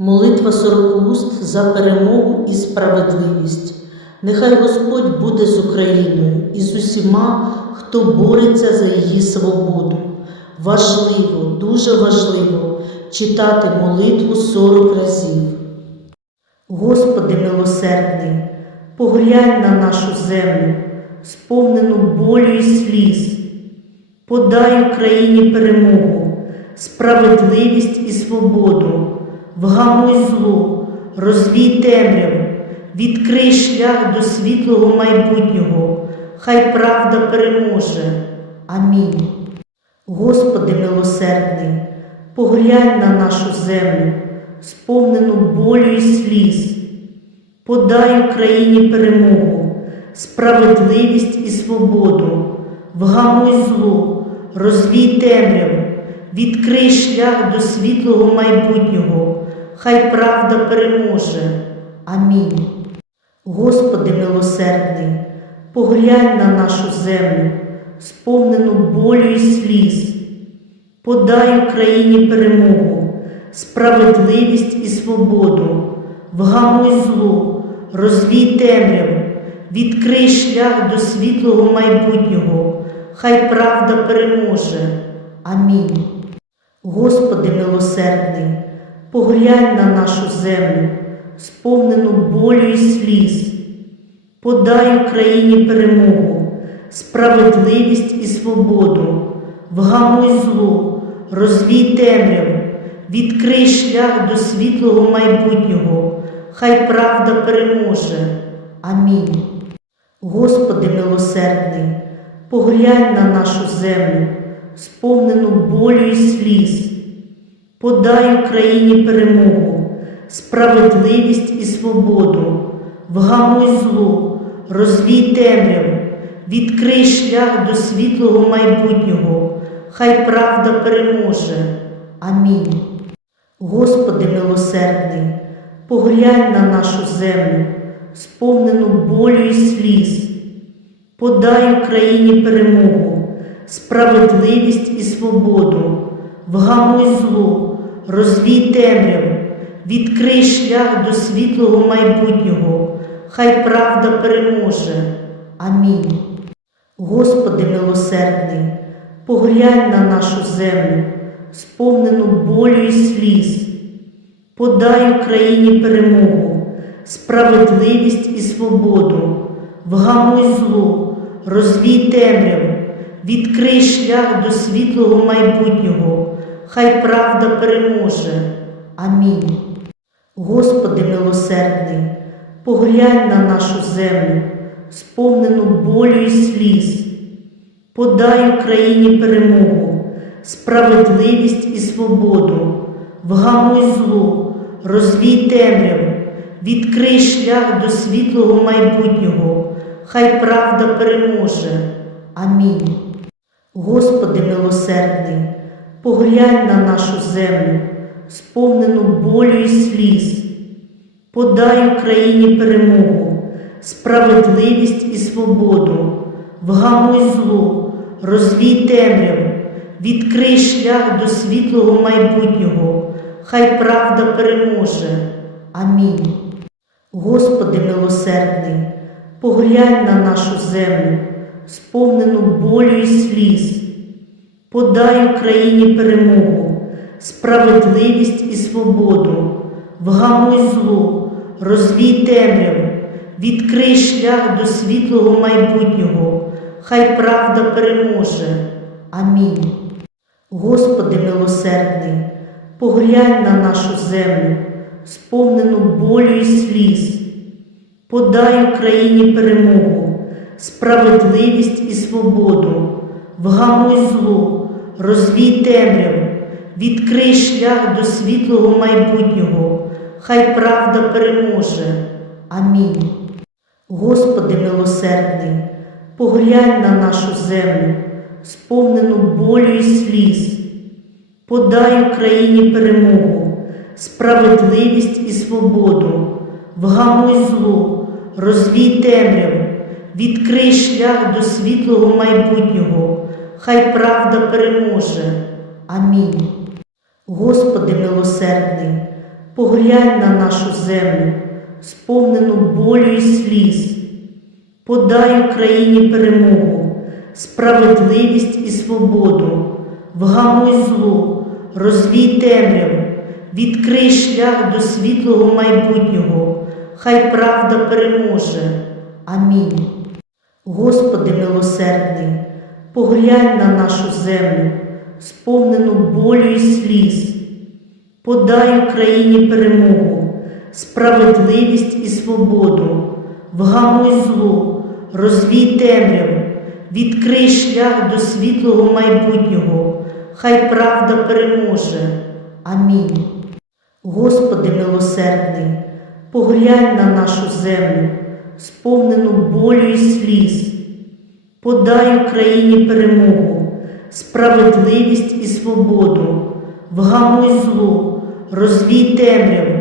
Молитва сорокуст за перемогу і справедливість. Нехай Господь буде з Україною і з усіма, хто бореться за її свободу. Важливо, дуже важливо читати молитву 40 разів. Господи милосердний, поглянь на нашу землю, сповнену болю і сліз. Подай Україні перемогу, справедливість і свободу, вгамуй зло, розвій темряву, відкрий шлях до світлого майбутнього, хай правда переможе. Амінь. Господи милосердний, поглянь на нашу землю, сповнену болю і сліз. Подай Україні перемогу, справедливість і свободу, вгамуй зло, розвій темряву, відкрий шлях до світлого майбутнього, хай правда переможе. Амінь. Господи милосердний, поглянь на нашу землю, сповнену болю і сліз. Подай Україні перемогу, справедливість і свободу, вгамуй зло, розвій темряву, відкрий шлях до світлого майбутнього, хай правда переможе. Амінь. Господи милосердний, поглянь на нашу землю, сповнену болю і сліз. Подай Україні перемогу, справедливість і свободу, вгамуй зло, розвій темряву, відкрий шлях до світлого майбутнього, хай правда переможе. Амінь. Господи милосердний, поглянь на нашу землю, сповнену болю і сліз. Подай Україні перемогу, справедливість і свободу, вгамуй зло, розвій темряву, відкрий шлях до світлого майбутнього, хай правда переможе. Амінь. Господи милосердний, поглянь на нашу землю, сповнену болю і сліз. Подай Україні перемогу, справедливість і свободу, вгамуй зло, розвій темряву, відкрий шлях до світлого майбутнього, хай правда переможе. Амінь. Господи милосердний, поглянь на нашу землю, сповнену болю і сліз. Подай Україні перемогу, справедливість і свободу, вгамуй зло, розвій темряву, відкрий шлях до світлого майбутнього, хай правда переможе. Амінь. Господи милосердний, поглянь на нашу землю, сповнену болю і сліз. Подай Україні перемогу, справедливість і свободу, вгамуй зло, розвій темряву, відкрий шлях до світлого майбутнього, хай правда переможе. Амінь. Господи милосердний, поглянь на нашу землю, сповнену болю і сліз. Подай Україні перемогу, справедливість і свободу, вгамуй зло, розвій темряву, відкрий шлях до світлого майбутнього, хай правда переможе. Амінь. Господи милосердний, поглянь на нашу землю, сповнену болю і сліз. Подай Україні перемогу, справедливість і свободу, вгамуй зло, розвій темряву, відкрий шлях до світлого майбутнього, хай правда переможе. Амінь. Господи милосердний, поглянь на нашу землю, сповнену болю і сліз. Подай Україні перемогу, справедливість і свободу, вгамуй зло, розвій темряву, відкрий шлях до світлого майбутнього, хай правда переможе. Амінь. Господи милосердний, поглянь на нашу землю, сповнену болю і сліз. Подай Україні перемогу, справедливість і свободу, вгамуй зло, розвій темряву, відкрий шлях до світлого майбутнього, хай правда переможе. Амінь. Господи милосердний, поглянь на нашу землю, сповнену болю і сліз. Подай Україні перемогу, справедливість і свободу, вгамуй зло, розвій темряву, відкрий шлях до світлого майбутнього, хай правда переможе. Амінь. Господи милосердний, поглянь на нашу землю, сповнену болю і сліз. Подай Україні перемогу, справедливість і свободу, вгамуй зло, розвій темряву, відкрий шлях до світлого майбутнього, хай правда переможе. Амінь. Господи милосердний, поглянь на нашу землю, сповнену болю і сліз. Подай Україні перемогу, справедливість і свободу, вгамуй зло, розвій темряву,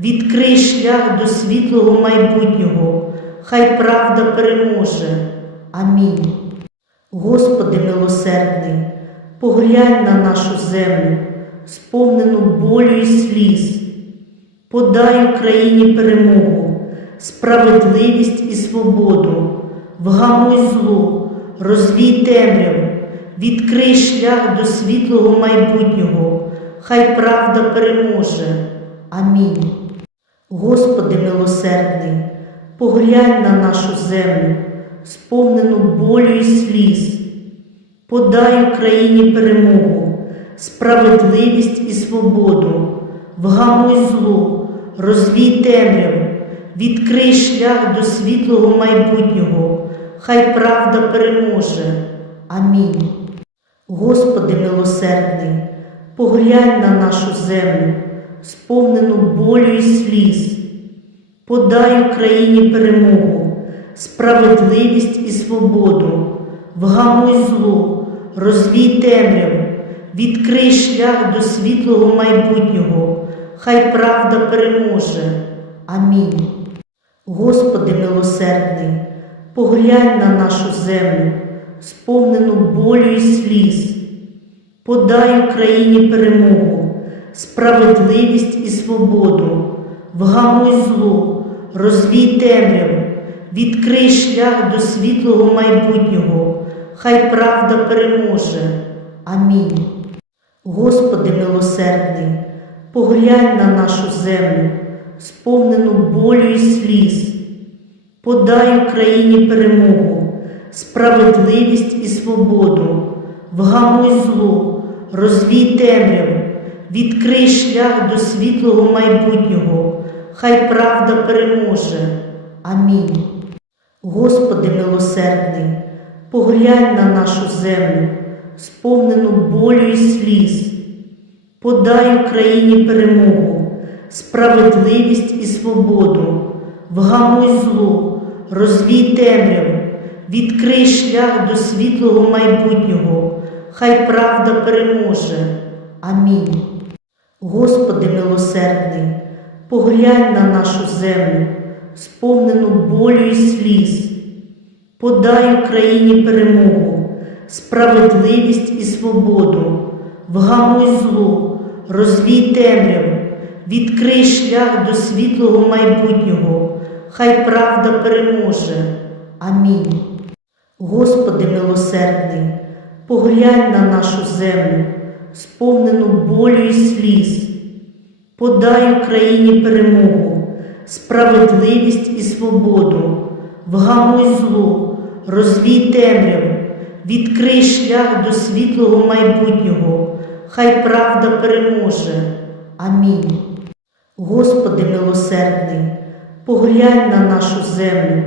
відкрий шлях до світлого майбутнього, хай правда переможе. Амінь. Господи милосердний, поглянь на нашу землю, сповнену болю і сліз. Подай Україні перемогу, справедливість і свободу, вгамуй зло, розвій темряву, відкрий шлях до світлого майбутнього, хай правда переможе. Амінь. Господи милосердний, поглянь на нашу землю, сповнену болю і сліз. Подай Україні перемогу, справедливість і свободу, вгамуй зло, розвій темряву, відкрий шлях до світлого майбутнього, хай правда переможе. Амінь. Господи милосердний, поглянь на нашу землю, сповнену болю і сліз. Подай Україні перемогу, справедливість і свободу, вгамуй зло, розвій темряву, відкрий шлях до світлого майбутнього, хай правда переможе. Амінь. Господи милосердний, поглянь на нашу землю, сповнену болю і сліз. Подай Україні перемогу, справедливість і свободу, вгамуй зло, розвій темряву, відкрий шлях до світлого майбутнього, хай правда переможе. Амінь. Господи милосердний, поглянь на нашу землю, сповнену болю і сліз. Подай Україні перемогу, справедливість і свободу, вгамуй зло, розвій темряву, відкрий шлях до світлого майбутнього, хай правда переможе. Амінь. Господи милосердний, поглянь на нашу землю, сповнену болю і сліз. Подай Україні перемогу, справедливість і свободу, вгамуй зло, розвій темряву, відкрий шлях до світлого майбутнього, хай правда переможе. Амінь. Господи милосердний, поглянь на нашу землю, сповнену болю і сліз. Подай Україні перемогу, справедливість і свободу, вгамуй зло, розвій темряву, відкрий шлях до світлого майбутнього, хай правда переможе. Амінь. Господи милосердний, поглянь на нашу землю, сповнену болю і сліз. Подай Україні перемогу, справедливість і свободу, вгамуй зло, розвій темряву, відкрий шлях до світлого майбутнього, хай правда переможе. Амінь. Господи милосердний, поглянь на нашу землю,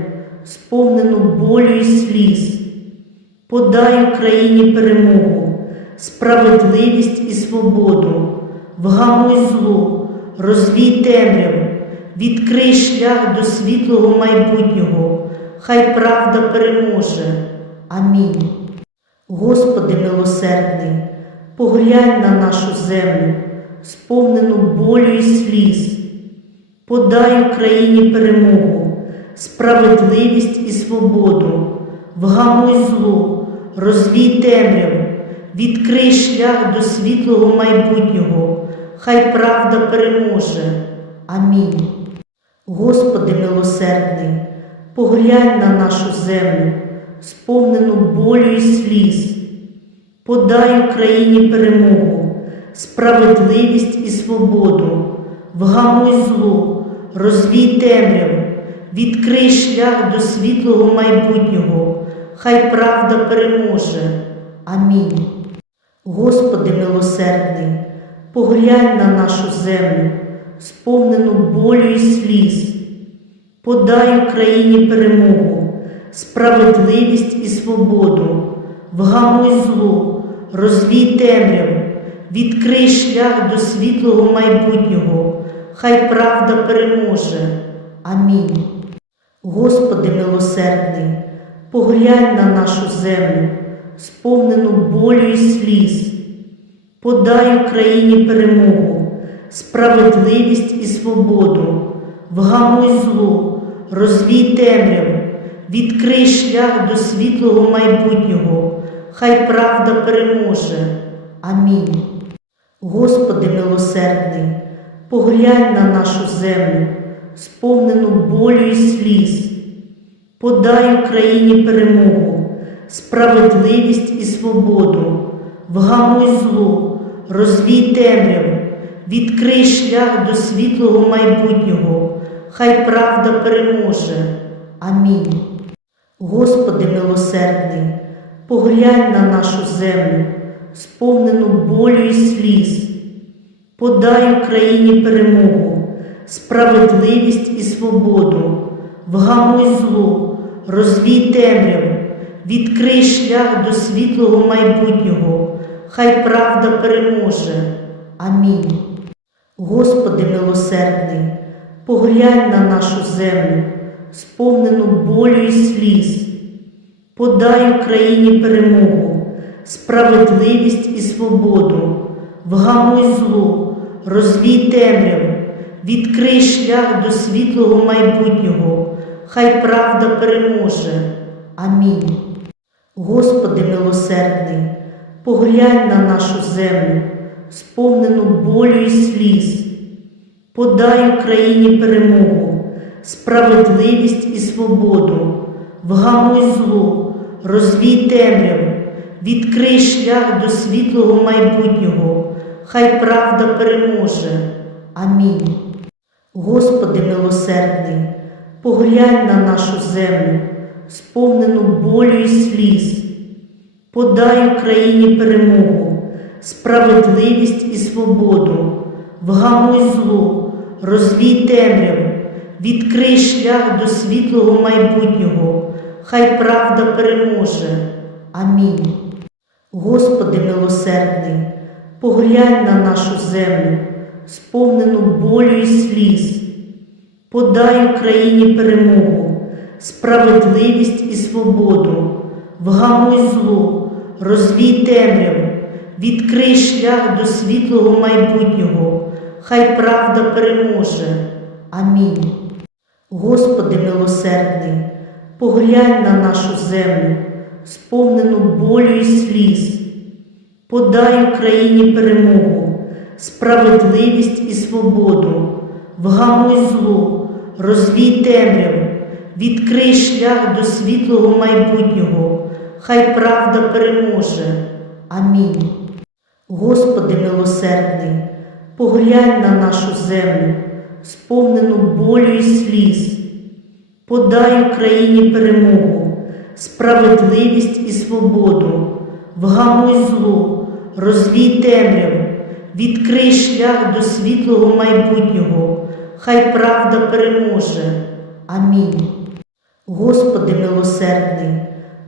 сповнену болю і сліз. Подай Україні перемогу, справедливість і свободу, вгамуй зло, розвій темряву, відкрий шлях до світлого майбутнього, хай правда переможе. Амінь. Господи милосердний, поглянь на нашу землю, сповнену болю і сліз. Подай Україні перемогу, справедливість і свободу, вгамуй зло, розвій темряву, відкрий шлях до світлого майбутнього, хай правда переможе. Амінь. Господи милосердний, поглянь на нашу землю, сповнену болю і сліз. Подай Україні перемогу, справедливість і свободу, вгамуй зло, розвій темряву, відкрий шлях до світлого майбутнього, хай правда переможе. Амінь. Господи милосердний, поглянь на нашу землю, сповнену болю і сліз. Подай Україні перемогу, справедливість і свободу, вгамуй зло, розвій темряву, відкрий шлях до світлого майбутнього, хай правда переможе. Амінь. Господи милосердний, поглянь на нашу землю, сповнену болю і сліз. Подай Україні перемогу, справедливість і свободу, вгамуй зло, розвій темряву, відкрий шлях до світлого майбутнього, хай правда переможе. Амінь. Господи милосердний, поглянь на нашу землю, сповнену болю і сліз. Подай Україні перемогу, справедливість і свободу, вгамуй зло, розвій темряву, відкрий шлях до світлого майбутнього, хай правда переможе. Амінь. Господи милосердний, поглянь на нашу землю, сповнену болю і сліз. Подай Україні перемогу, справедливість і свободу, вгамуй зло, розвій темряву, відкрий шлях до світлого майбутнього, хай правда переможе. Амінь. Господи милосердний, поглянь на нашу землю, сповнену болю і сліз. Подай Україні перемогу, справедливість і свободу, вгамуй зло, розвій темряву, відкрий шлях до світлого майбутнього, хай правда переможе. Амінь. Господи милосердний, поглянь на нашу землю, сповнену болю і сліз. Подай Україні перемогу, справедливість і свободу, вгамуй зло, розвій темряву, відкрий шлях до світлого майбутнього, хай правда переможе. Амінь. Господи милосердний, поглянь на нашу землю, сповнену болю і сліз. Подай Україні перемогу, справедливість і свободу, вгамуй зло, розвій темряву, відкрий шлях до світлого майбутнього, хай правда переможе. Амінь. Господи милосердний, поглянь на нашу землю, сповнену болю і сліз. Подай Україні перемогу, справедливість і свободу, вгамуй зло, розвій темряву, відкрий шлях до світлого майбутнього, хай правда переможе. Амінь. Господи милосердний, поглянь на нашу землю, сповнену болю і сліз. Подай Україні перемогу, справедливість і свободу, вгамуй зло, розвій темряву, відкрий шлях до світлого майбутнього, хай правда переможе. Амінь. Господи милосердний, поглянь на нашу землю, сповнену болю і сліз. Подай Україні перемогу, справедливість і свободу, вгамуй зло, розвій темряву, відкрий шлях до світлого майбутнього, хай правда переможе. Амінь. Господи милосердний,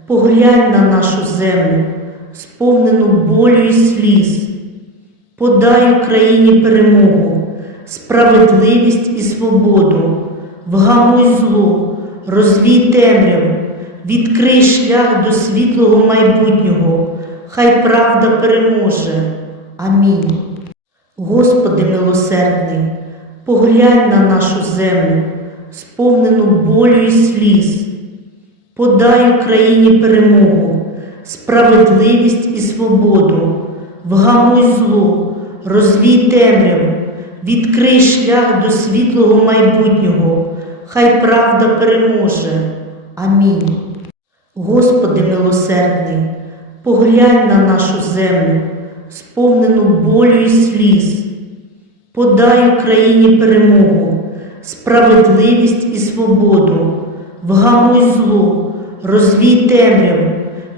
поглянь на нашу землю, сповнену болю і сліз. Подай Україні перемогу, справедливість і свободу, вгамуй зло, розвій темряву, відкрий шлях до світлого майбутнього, хай правда переможе. Амінь. Господи милосердний, поглянь на нашу землю, сповнену болю і сліз. Подай Україні перемогу, справедливість і свободу, вгамуй зло, розвій темряву, відкрий шлях до світлого майбутнього, хай правда переможе. Амінь. Господи милосердний, поглянь на нашу землю, сповнену болю і сліз. Подай Україні перемогу, справедливість і свободу, вгамуй зло, розвій темряву,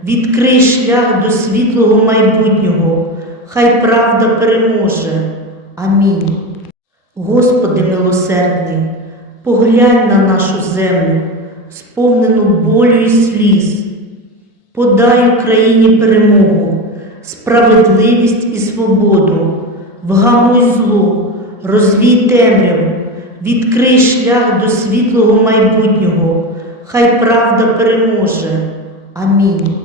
відкрий шлях до світлого майбутнього, хай правда переможе. Амінь. Господи милосердний, поглянь на нашу землю, сповнену болю і сліз. Подай Україні перемогу, справедливість і свободу, вгамуй зло, розвій темряву, відкрий шлях до світлого майбутнього, хай правда переможе. Амінь.